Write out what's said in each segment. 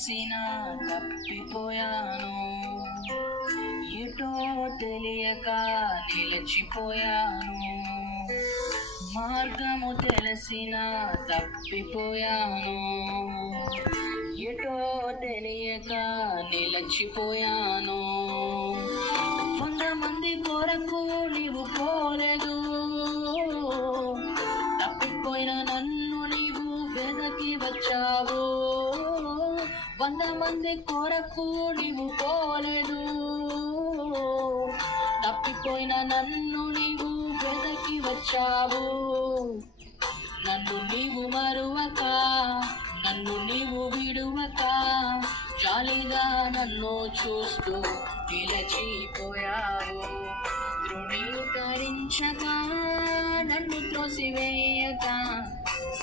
తెలిసిన తప్పిపోయాను, ఎటో తెలియక నిలిచిపోయాను. మార్గము తెలిసిన తప్పిపోయాను, ఎటో తెలియక నిలిచిపోయాను. 100 మంది కొరకు నీవు పోలేదు, తప్పిపోయిన నన్ను నీవు వెదకి వచ్చావు. 100 మంది కొరకు నీవు పోలేదు, తప్పిపోయిన నన్ను నీవు వెదకి వచ్చావు. నన్ను నీవు మరువక, నన్ను నీవు విడువక, జాలిగా నన్ను చూస్తూ నిలచిపోయావు. ధృవీకరించక, నన్ను త్రోసివేయక,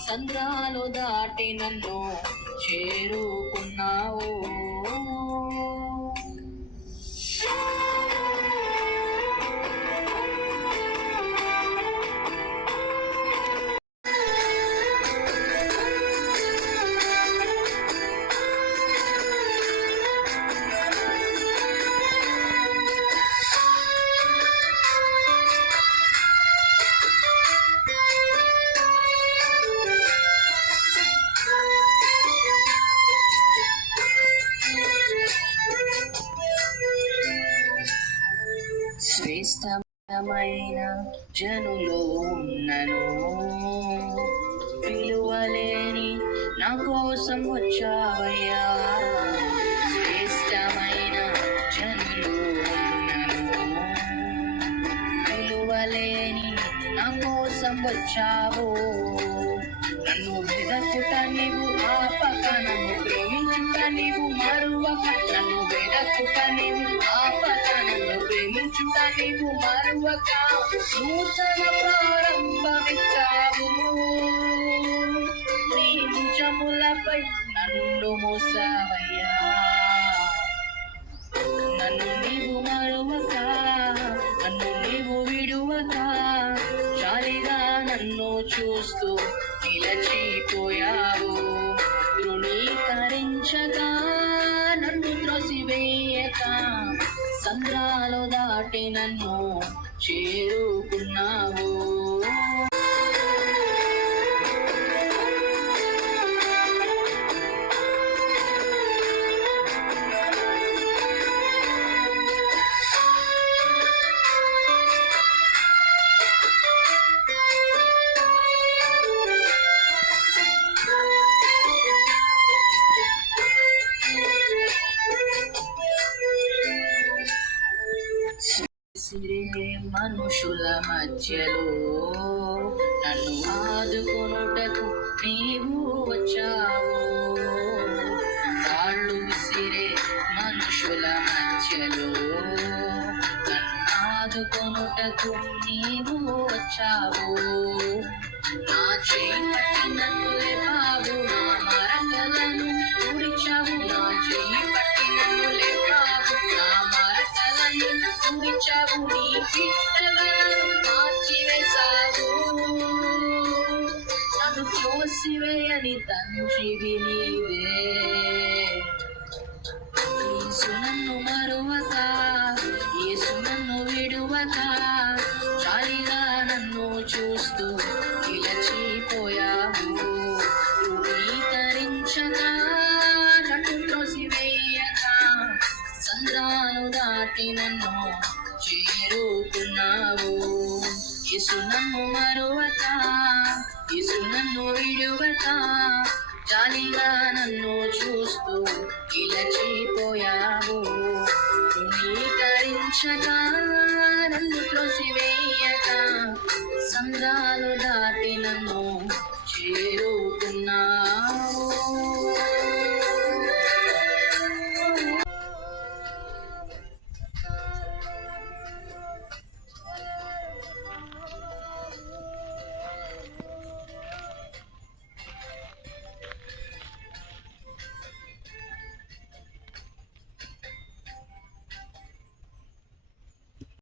సంద్రాలు దాటి నన్ను చేరుకున్నావు. శ్రేష్టమైన జనులో ఉన్నను, విలువలేని నా కోసం వచ్చావయ్యా. శ్రేష్టమైన జనులో ఉన్నను, విలువలేని నా కోసం వచ్చావు. నన్ను వెదకుట నీవు ఆపక, నన్ను ప్రేమించుట నీవు మరువక, నన్ను వెదకుట నీవు ఆపక, నన్ను ప్రేమించుట నీవు మరువక, నూతన ప్రారంభమిచ్చావు. నీ భుజములపై నన్ను మోసావయ్యా. నన్ను నీవు మరువక, నన్ను నీవు విడువక, జాలిగా నన్ను చూస్తూ నిలచిపోయావు. ధృవీకరించగా, నన్ను త్రోసివేయక, సంద్రాలు దాటి నన్ను చేరుకున్నావు. మనుషుల మధ్యలో నన్ను ఆదుకొనుటకు నీవు వచ్చావు. కాళ్ళు విసిరే మనుషుల మధ్యలో నన్ను ఆదుకొనుటకు నీవు వచ్చావు. నా చేయి పట్టి నన్ను లేపావు, నా మరకలను తుడిచావు. నా చేయి పట్టి నన్ను లేపావు, నా మరకలను తుడిచావు. నీ చిత్తలను మార్చివేశావు, నన్ను తోసివేయని తండ్రివి నీవే. యేసు నన్ను మరువక, యేసు నన్ను విడువక, జాలిగా నన్ను చూస్తూ నిలచిపోయావు. ధృవీకరించక, నన్ను త్రోసివేయక, సంద్రాలు దాటి నన్ను చేరుకున్నావు. యేసు నన్ను మరువక, యేసు నన్ను విడువక, జాలిగా నన్ను చూస్తూ నిలచిపోయావు. ధృవీకరించక, నన్ను త్రోసివేయక, సంద్రాలు దాటి నన్ను చేరుకున్నావు.